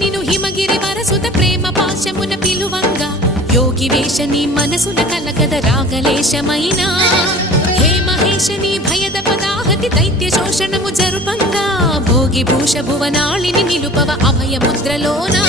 నిను హిమగిరి వరసుత ప్రేమ పాశమున పిలువంగా యోగి వేషని మనసున కలగద రాగలేశమైనా హే మహేశని భయద పదాహతి దైత్య శోషణము జరుపంగా భోగి భూష భువనాళిని నిలుపవ అభయ ముద్రలోనా